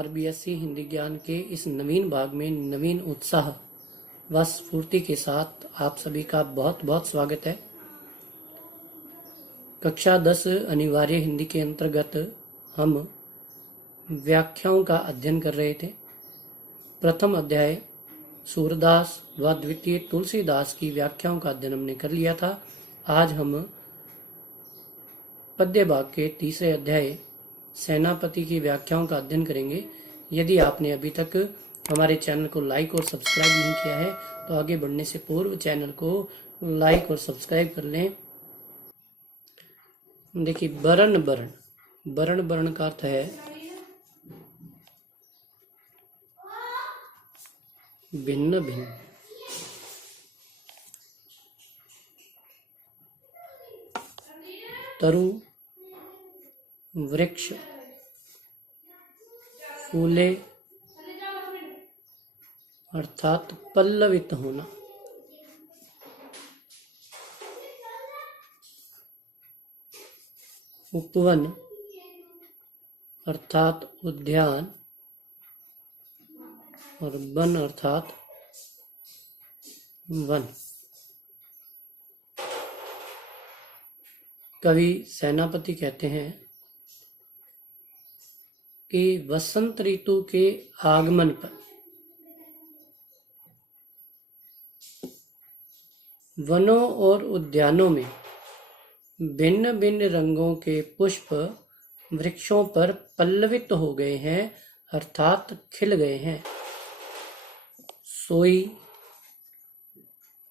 नमस्कार। बीएससी हिंदी ज्ञान के इस नवीन भाग में नवीन उत्साह व स्फूर्ति के साथ आप सभी का बहुत बहुत स्वागत है। कक्षा 10 अनिवार्य हिंदी के अंतर्गत हम व्याख्याओं का अध्ययन कर रहे थे। प्रथम अध्याय सूरदास व द्वितीय तुलसीदास की व्याख्याओं का अध्ययन हमने कर लिया था। आज हम पद्य भाग के तीसरे अध्याय सेनापति की व्याख्याओं का अध्ययन करेंगे। यदि आपने अभी तक हमारे चैनल को लाइक और सब्सक्राइब नहीं किया है तो आगे बढ़ने से पूर्व चैनल को लाइक और सब्सक्राइब कर लें। देखिए, बरण बरण, बरण बरण का अर्थ है भिन्न भिन्न। तरु वृक्ष, फूले अर्थात पल्लवित होना। उपवन अर्थात उद्यान और वन अर्थात वन। कवि सेनापति कहते हैं कि वसंत ऋतु के आगमन पर वनों और उद्यानों में भिन्न भिन्न रंगों के पुष्प वृक्षों पर पल्लवित हो गए हैं अर्थात खिल गए हैं। सोई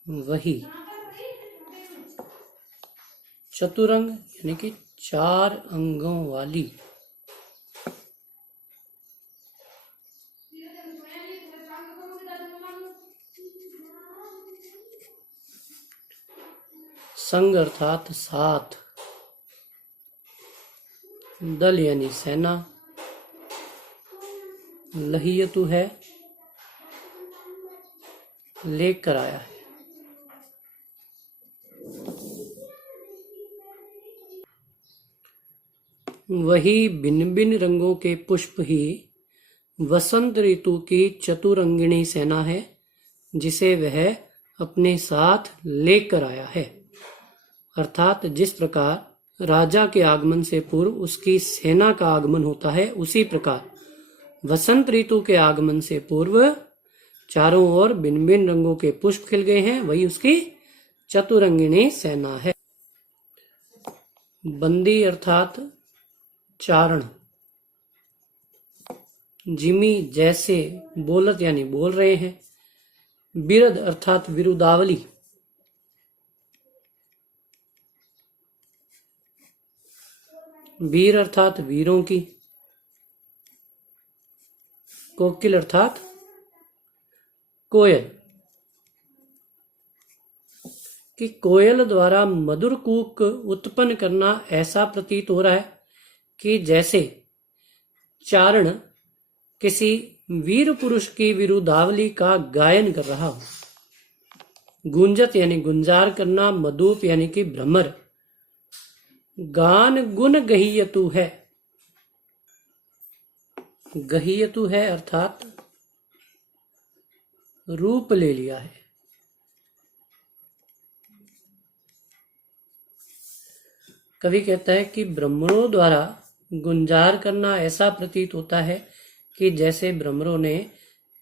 वही। चतुरंग यानी कि 4 अंगों वाली। संग अर्थात साथ। दल यानी सेना। लहियतु है लेकर आया है। वही भिन्न भिन्न रंगों के पुष्प ही वसंत ऋतु की चतुरंगिणी सेना है जिसे वह अपने साथ लेकर आया है। अर्थात जिस प्रकार राजा के आगमन से पूर्व उसकी सेना का आगमन होता है, उसी प्रकार वसंत ऋतु के आगमन से पूर्व चारों ओर भिन्न भिन्न रंगों के पुष्प खिल गए हैं, वही उसकी चतुरंगिणी सेना है। बंदी अर्थात चारण। जिमी जैसे, बोलत यानी बोल रहे हैं। बिरद अर्थात विरुदावली। वीर अर्थात वीरों की। कोकिल अर्थात कोयल। कि कोयल द्वारा मधुर कूक उत्पन्न करना ऐसा प्रतीत हो रहा है कि जैसे चारण किसी वीर पुरुष की विरुदावली का गायन कर रहा हो। गुंजत यानी गुंजार करना। मधुप यानी कि भ्रमर। गान गुण गहीयतु है। गहीयतु है अर्थात रूप ले लिया है। कवि कहता है कि भ्रमरों द्वारा गुंजार करना ऐसा प्रतीत होता है कि जैसे भ्रमरों ने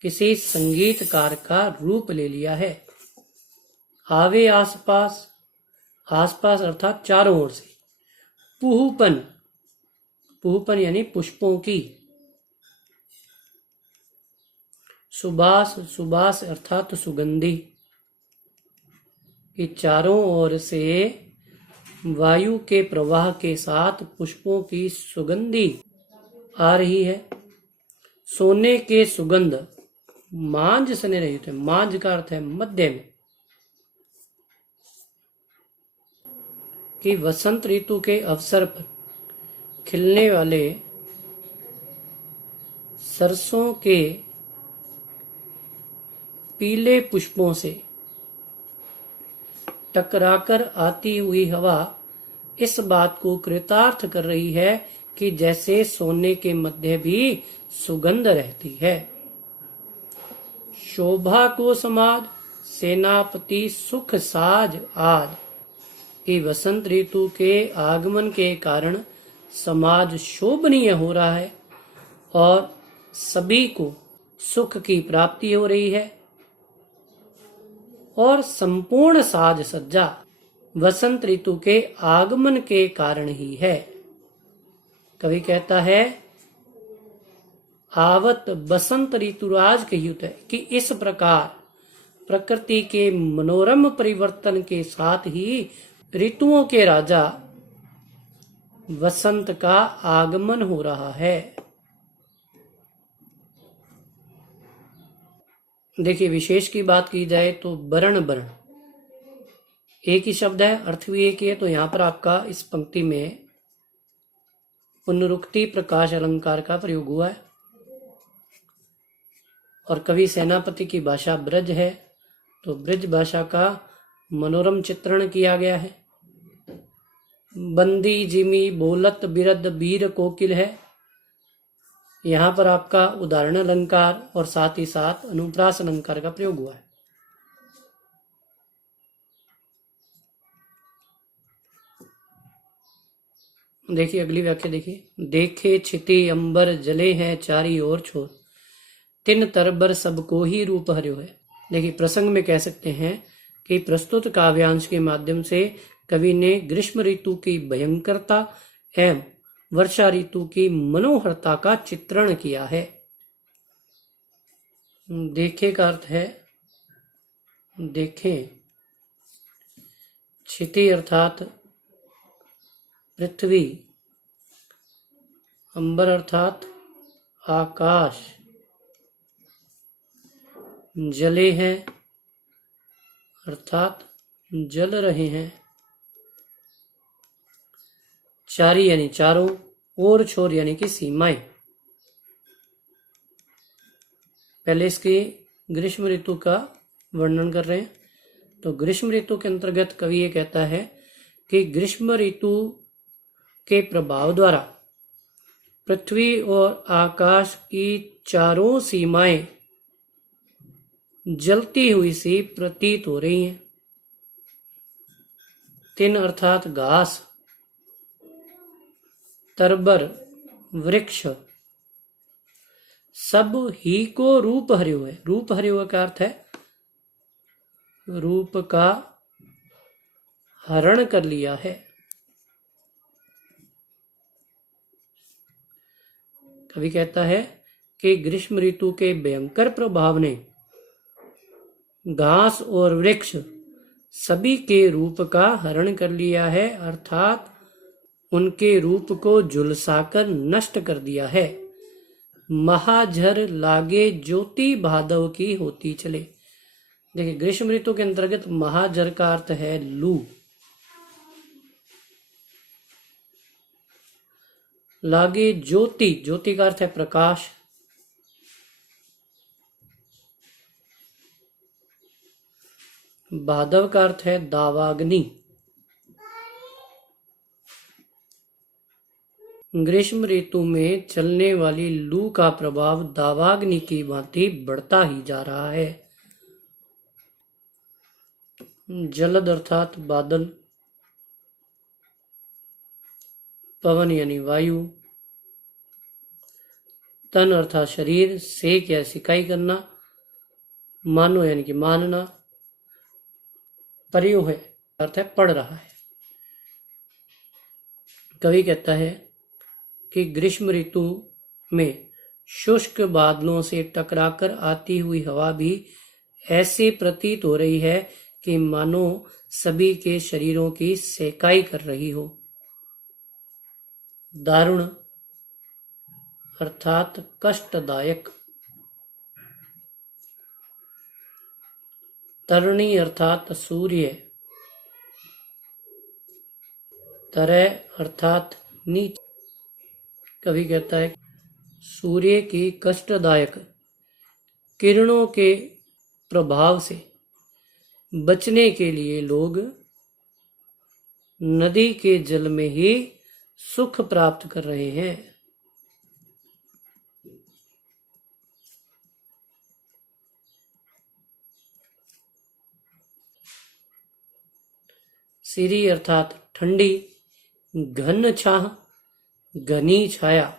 किसी संगीतकार का रूप ले लिया है। आवे आसपास, आसपास अर्थात चारों ओर से। पुहुपन, पुहुपन यानी पुष्पों की। सुबास, सुबास अर्थात सुगंधी। कि चारों ओर से वायु के प्रवाह के साथ पुष्पों की सुगंधी आ रही है। सोने के सुगंध, मांझ सने रहित है। मांझ का अर्थ है मध्य में। कि वसंत ऋतु के अवसर पर खिलने वाले सरसों के पीले पुष्पों से टकराकर आती हुई हवा इस बात को कृतार्थ कर रही है कि जैसे सोने के मध्य भी सुगंध रहती है। शोभा को समाज सेनापति सुख साज आद, कि वसंत ऋतु के आगमन के कारण समाज शोभनीय हो रहा है और सभी को सुख की प्राप्ति हो रही है। और संपूर्ण साज सज्जा वसंत ऋतु के आगमन के कारण ही है। कवि कहता है, आवत बसंत ऋतुराज कह्युत है, कि इस प्रकार प्रकृति के मनोरम परिवर्तन के साथ ही ऋतुओं के राजा वसंत का आगमन हो रहा है। देखिए, विशेष की बात की जाए तो वर्ण वर्ण एक ही शब्द है, अर्थ भी एक ही है। तो यहाँ पर आपका इस पंक्ति में पुनरुक्ति प्रकाश अलंकार का प्रयोग हुआ है और कवि सेनापति की भाषा ब्रज है, तो ब्रज भाषा का मनोरम चित्रण किया गया है। बंदी जिमी बोलत बिरद बीर कोकिल है, यहाँ पर आपका उदाहरण अलंकार और साथ ही साथ अनुप्रास अलंकार का प्रयोग हुआ है। देखिए अगली व्याख्या देखिए, देखे छिति अंबर जले हैं चारी ओर छोर, तिन तरबर सबको ही रूप हर्यो है। देखिए, प्रसंग में कह सकते हैं कि प्रस्तुत काव्यांश के माध्यम से कवि ने ग्रीष्म ऋतु की भयंकरता एवं वर्षा ऋतु की मनोहरता का चित्रण किया है। देखे का अर्थ है देखें, क्षिति अर्थात पृथ्वी, अंबर अर्थात आकाश, जले हैं अर्थात जल रहे हैं, चारी यानी चारों, और छोर यानी कि सीमाएं। पहले इसके ग्रीष्म ऋतु का वर्णन कर रहे हैं। तो ग्रीष्म ऋतु के अंतर्गत कवि ये कहता है कि ग्रीष्म ऋतु के प्रभाव द्वारा पृथ्वी और आकाश की चारों सीमाएं जलती हुई सी प्रतीत हो रही हैं। तिन अर्थात घास, तरबर वृक्ष, सब ही को रूप हर्यो है। रूप हर्यो का अर्थ है रूप का हरण कर लिया है। कवि कहता है कि ग्रीष्म ऋतु के भयंकर प्रभाव ने घास और वृक्ष सभी के रूप का हरण कर लिया है, अर्थात उनके रूप को झुलसाकर नष्ट कर दिया है। महाझर लागे ज्योति भादव की होती चले। देखिए, ग्रीष्म ऋतु के अंतर्गत महाझर का अर्थ है लू। लागे ज्योति, ज्योति का अर्थ है प्रकाश। भादव का अर्थ है दावाग्नि। ग्रीष्म ऋतु में चलने वाली लू का प्रभाव दावाग्नि की भांति बढ़ता ही जा रहा है। जलद अर्थात बादल, पवन यानी वायु, तन अर्थात शरीर, सेक या सिकाई करना, मानो यानी कि मानना, पर्यो है अर्थ है पड़ रहा है। कवि कहता है कि ग्रीष्म ऋतु में शुष्क बादलों से टकराकर आती हुई हवा भी ऐसे प्रतीत हो रही है कि मानो सभी के शरीरों की सेकाई कर रही हो। दारुण अर्थात कष्टदायक, तरणी अर्थात सूर्य, तरह अर्थात नीच। कवि कहता है सूर्य की कष्टदायक किरणों के प्रभाव से बचने के लिए लोग नदी के जल में ही सुख प्राप्त कर रहे हैं। सिरी अर्थात ठंडी, घन छाह, घनी छाया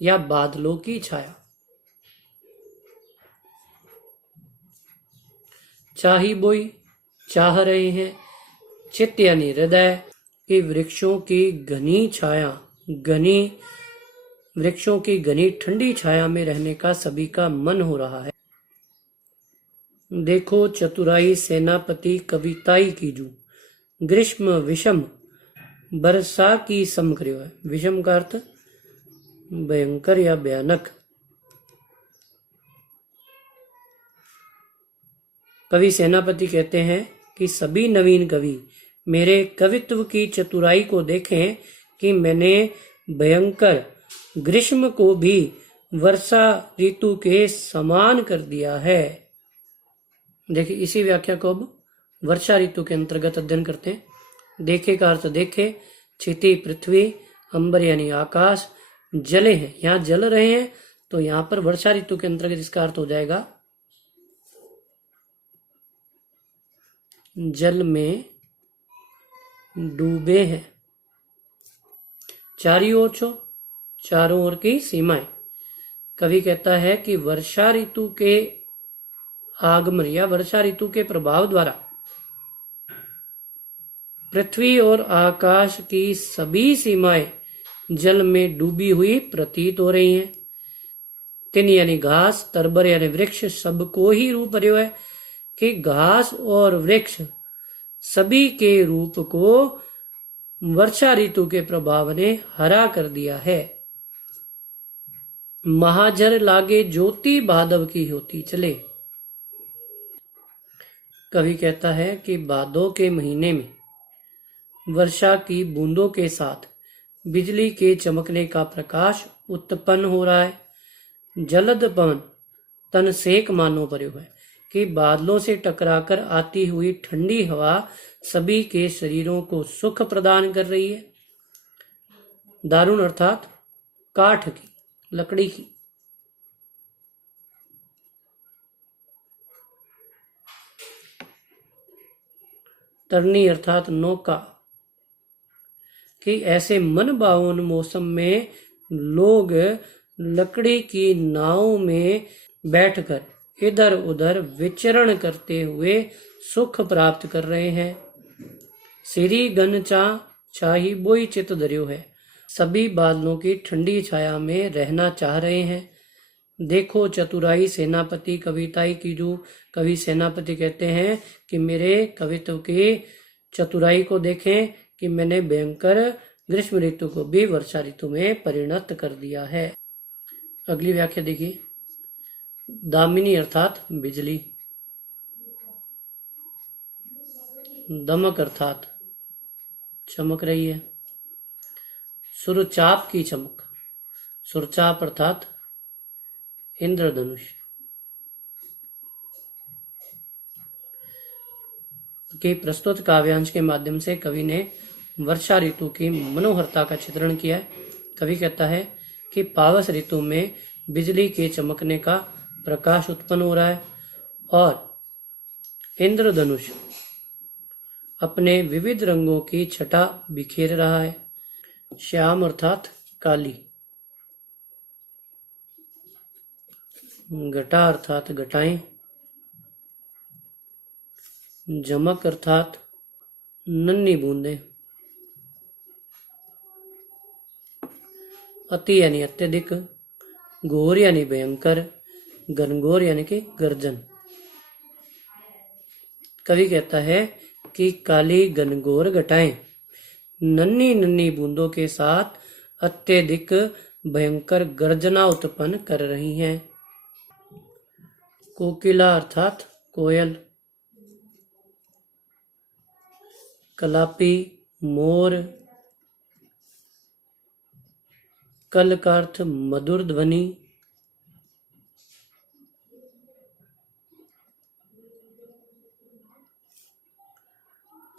या बादलों की छाया। चाही बोई, चाह रहे हैं। चित्त यानी हृदय कि वृक्षों की घनी छाया, घनी वृक्षों की घनी ठंडी छाया में रहने का सभी का मन हो रहा है। देखो चतुराई सेनापति कविताई कीजू, ग्रीष्म विषम वर्षा की सम करियो है। विषम का अर्थ भयंकर या भयानक। कवि सेनापति कहते हैं कि सभी नवीन कवि मेरे कवित्व की चतुराई को देखें कि मैंने भयंकर ग्रीष्म को भी वर्षा ऋतु के समान कर दिया है। देखिए इसी व्याख्या को अब वर्षा ऋतु के अंतर्गत अध्ययन करते हैं। देखे का अर्थ देखे, क्षिति पृथ्वी, अंबर यानी आकाश, जले हैं, यहाँ जल रहे हैं, तो यहाँ पर वर्षा ऋतु के अंतर्गत इसका अर्थ हो जाएगा जल में डूबे हैं। चारों ओर की सीमाएं। कवि कहता है कि वर्षा ऋतु के आगमन या वर्षा ऋतु के प्रभाव द्वारा पृथ्वी और आकाश की सभी सीमाएं जल में डूबी हुई प्रतीत हो रही हैं। तिन यानी घास, तरबर यानी वृक्ष, सबको ही रूप पर्यो है कि घास और वृक्ष सभी के रूप को वर्षा ऋतु के प्रभाव ने हरा कर दिया है। महाजर लागे ज्योति भादव की होती चले। कवि कहता है कि भादों के महीने में वर्षा की बूंदों के साथ बिजली के चमकने का प्रकाश उत्पन्न हो रहा है। जलद पवन तन सेक मानो पर्यो है कि बादलों से टकराकर आती हुई ठंडी हवा सभी के शरीरों को सुख प्रदान कर रही है। दारुण अर्थात काठ की, लकड़ी की। तरनी अर्थात नौका कि ऐसे मन भावन मौसम में लोग लकड़ी की नाव में बैठकर इधर उधर विचरण करते हुए सुख प्राप्त कर रहे हैं। सिरी गन चाही बोई चित धर्यो है। सभी बादलों की ठंडी छाया में रहना चाह रहे हैं। देखो चतुराई सेनापति कविताई कीजू। कवि सेनापति कहते हैं कि मेरे कवित्व की चतुराई को देखें कि मैंने भयंकर ग्रीष्म ऋतु को भी वर्षा ऋतु में परिणत कर दिया है। अगली व्याख्या देखिए। दामिनी अर्थात बिजली, दमक अर्थात चमक रही है। सुरचाप की चमक, सुरचाप अर्थात इंद्रधनुष। के प्रस्तुत काव्यांश के माध्यम से कवि ने वर्षा ऋतु की मनोहरता का चित्रण किया है। कवि कहता है कि पावस ऋतु में बिजली के चमकने का प्रकाश उत्पन्न हो रहा है और इंद्रधनुष अपने विविध रंगों की छटा बिखेर रहा है। श्याम अर्थात काली, घटा अर्थात घटाएं, जमक अर्थात नन्ही बूंदें, अति यानी अत्यधिक, घोर यानी भयंकर, घनघोर यानी कि गर्जन। कवि कहता है कि काली घनघोर घटाएं नन्ही नन्ही बूंदों के साथ अत्यधिक भयंकर गर्जना उत्पन्न कर रही हैं। कोकिला अर्थात कोयल, कलापी मोर, कल का अर्थ मधुर ध्वनि,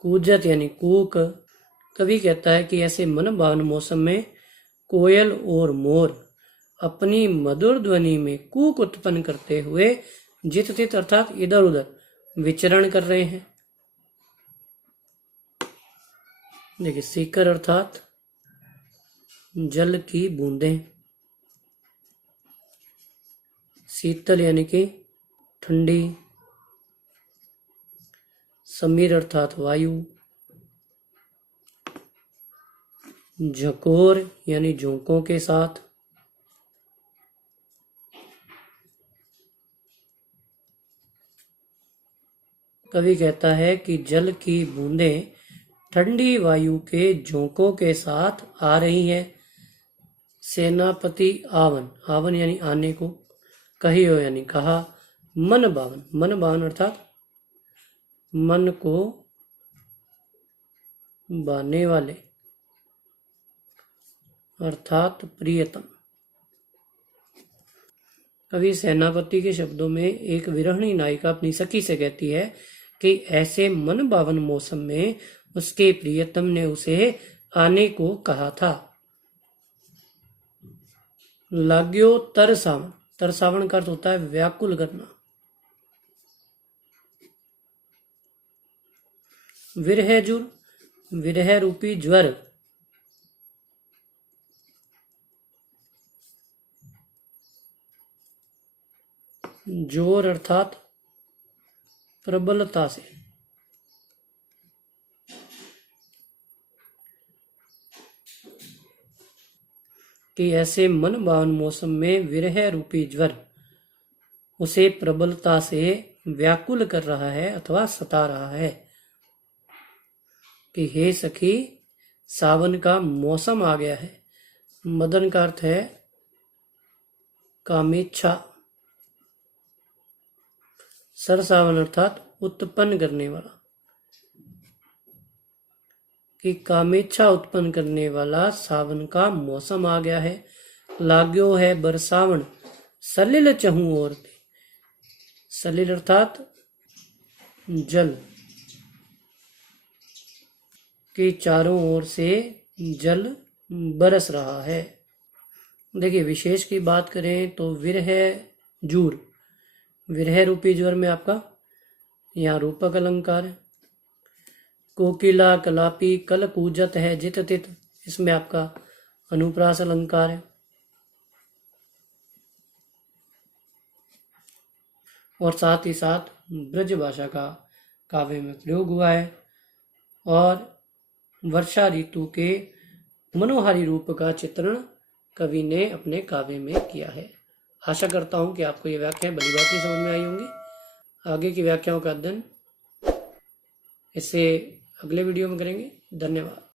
कूजत यानी कूक, कवि कहता है कि ऐसे मन भावन मौसम में कोयल और मोर अपनी मधुर ध्वनि में कूक उत्पन्न करते हुए जित तित अर्थात इधर उधर विचरण कर रहे हैं। देखिए, सीकर अर्थात जल की बूंदें, शीतल यानी कि ठंडी, समीर अर्थात वायु, झकोर यानी झोंकों के साथ, कवि कहता है कि जल की बूंदें ठंडी वायु के झोंकों के साथ आ रही है। सेनापति आवन, आवन यानी आने को, कहियो यानी कहा, मन भावन, मन भावन अर्थात मन को भाने वाले अर्थात प्रियतम। कवि सेनापति के शब्दों में एक विरहणी नायिका अपनी सखी से कहती है कि ऐसे मन भावन मौसम में उसके प्रियतम ने उसे आने को कहा था। लाग्यो तरसावन, तरसावन का अर्थ होता है व्याकुल करना। विरह जुर, विरह रूपी ज्वर, जोर अर्थात प्रबलता से, कि ऐसे मन भावन मौसम में विरह रूपी ज्वर उसे प्रबलता से व्याकुल कर रहा है अथवा सता रहा है। कि हे सखी, सावन का मौसम आ गया है। मदन का अर्थ है कामेच्छा, सरसावन अर्थात उत्पन्न करने वाला, कि कामेच्छा उत्पन्न करने वाला सावन का मौसम आ गया है। लाग्यो है बरसावन, सलिल चहु ओर, सलिल अर्थात जल, कि चारों ओर से जल बरस रहा है। देखिए, विशेष की बात करें तो विरह जूर, विरह रूपी ज्वर में आपका यहाँ रूपक अलंकार है। कोकिला कलापी कल कूजत है जित तित, इसमें आपका अनुप्रास अलंकार है। और साथ ही साथ ब्रज भाषा का काव्य में प्रयोग हुआ है और वर्षा ऋतु के मनोहारी रूप का चित्रण कवि ने अपने काव्य में किया है। आशा करता हूं कि आपको ये व्याख्याएं भली भांति समझ में आई होंगी। आगे की व्याख्याओं का अध्ययन इससे अगले वीडियो में करेंगे। धन्यवाद।